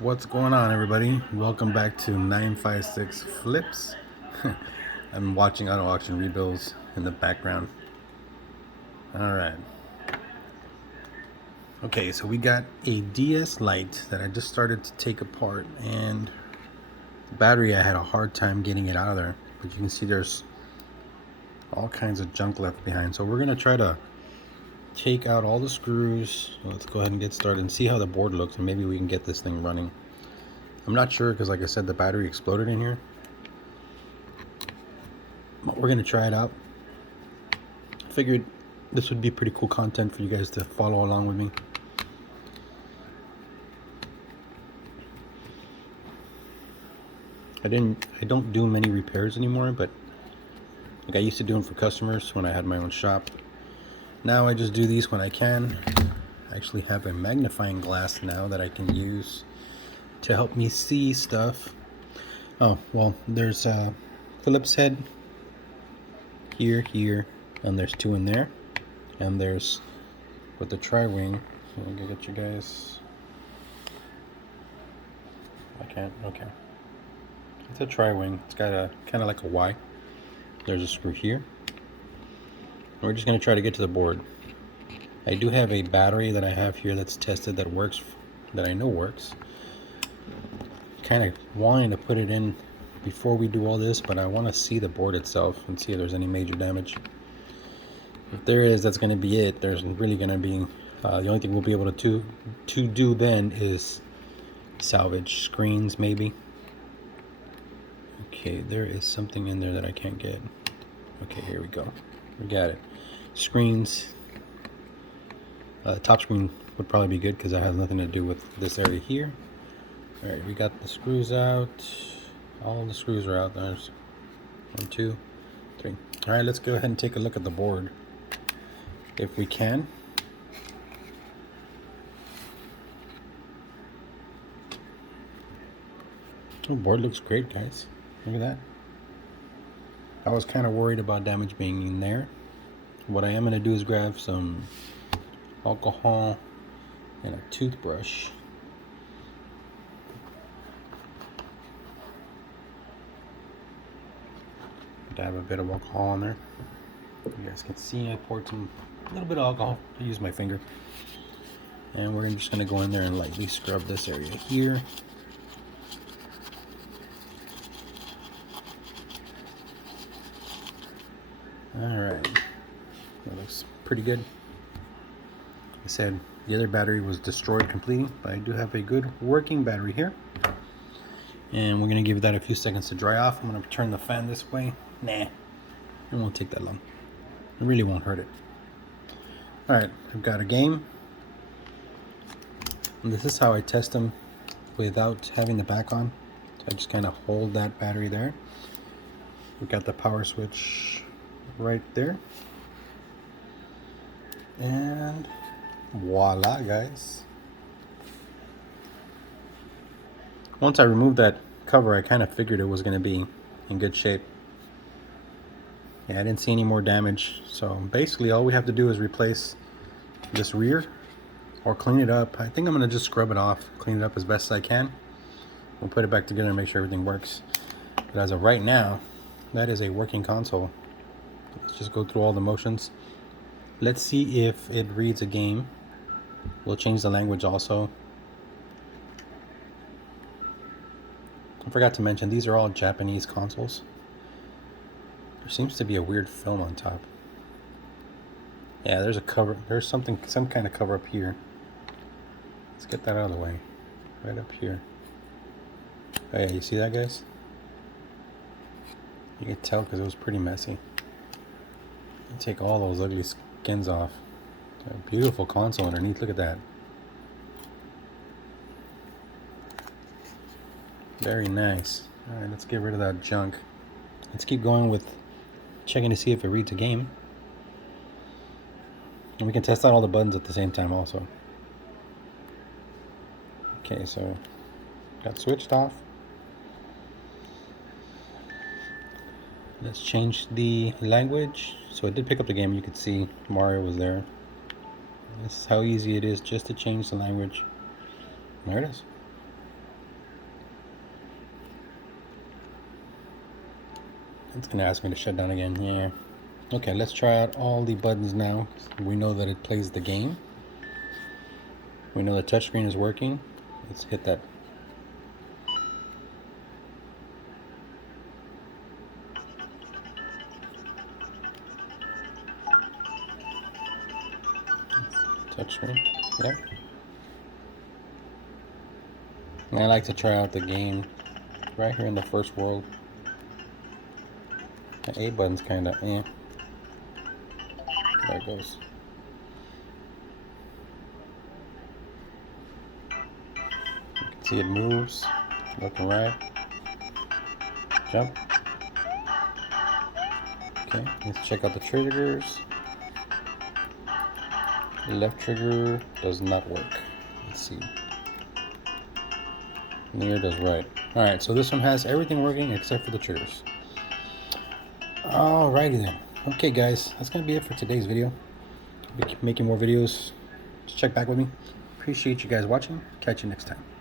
What's going on, everybody? Welcome back to 956 Flips. I'm watching auto auction rebuilds in the background. Alright. Okay, so we got a DS Lite that I just started to take apart, and the battery, I had a hard time getting it out of there. But you can see there's all kinds of junk left behind. So we're going to try to take out all the screws. Let's go ahead and get started and see how the board looks, and maybe we can get this thing running. I'm not sure because, like I said, the battery exploded in here. But we're going to try it out. Figured this would be pretty cool content for you guys to follow along with me. I don't do many repairs anymore, but like I used to do them for customers when I had my own shop. Now I just do these when I can. I actually have a magnifying glass now that I can use to help me see stuff. Oh, well, there's a Phillips head here, and there's two in there. And there's with the tri-wing. I'm gonna get you guys. I can't. Okay. It's a tri-wing. It's got a kind of like a Y. There's a screw here. We're just gonna try to get to the board. I do have a battery that I have here that's tested, that works, that I know works. Kind of wanting to put it in before we do all this, but I want to see the board itself and see if there's any major damage. If there is, that's going to be it. There's really going to be the only thing we'll be able to do then is salvage screens, maybe. Okay, there is something in there that I can't get. Okay, here we go. We got it. Screens. Top screen would probably be good because that has nothing to do with this area here. Alright, we got the screws out. All the screws are out. There's 1, 2, 3. Alright, let's go ahead and take a look at the board if we can. The board looks great, guys. Look at that. I was kind of worried about damage being in there. What I am going to do is grab some alcohol and a toothbrush. Dab a bit of alcohol on there. You guys can see I poured a little bit of alcohol. I use my finger. And we're just going to go in there and lightly scrub this area here. Alright, that looks pretty good. I said the other battery was destroyed completely, but I do have a good working battery here. And we're going to give that a few seconds to dry off. I'm going to turn the fan this way. Nah, it won't take that long. It really won't hurt it. Alright, I've got a game. And this is how I test them without having the back on. So I just kind of hold that battery there. We've got the power switch right there. And voila, guys. Once I removed that cover, I kind of figured it was going to be in good shape. Yeah, I didn't see any more damage. So basically all we have to do is replace this rear or clean it up. I think I'm going to just scrub it off, clean it up as best as I can. We'll put it back together and make sure everything works. But as of right now, that is a working console. Let's just go through all the motions. Let's see if it reads a game. We'll change the language also. I forgot to mention, these are all Japanese consoles. There seems to be a weird film on top. Yeah, there's a cover. There's some kind of cover up here. Let's get that out of the way. Right up here. Oh yeah, you see that, guys? You can tell because it was pretty messy. Take all those ugly skins off. A beautiful console underneath. Look at that. Very nice. Alright, let's get rid of that junk. Let's keep going with checking to see if it reads a game. And we can test out all the buttons at the same time also. Okay, so got switched off. Let's change the language. So it did pick up the game. You could see Mario was there. This is how easy it is just to change the language. There it is. It's gonna ask me to shut down again. Yeah. Okay, let's try out all the buttons now. We know that it plays the game. We know the touchscreen is working. Let's hit that. Touchscreen. Yep. And I like to try out the game right here in the first world. The A button's kind of eh. There it goes. You can see it moves. Left and right. Jump. Okay, let's check out the triggers. Left trigger does not work. Let's see. Neither does right. Alright, so this one has everything working except for the triggers. Alrighty then. Okay guys, that's going to be it for today's video. I'll be making more videos. Just check back with me. Appreciate you guys watching. Catch you next time.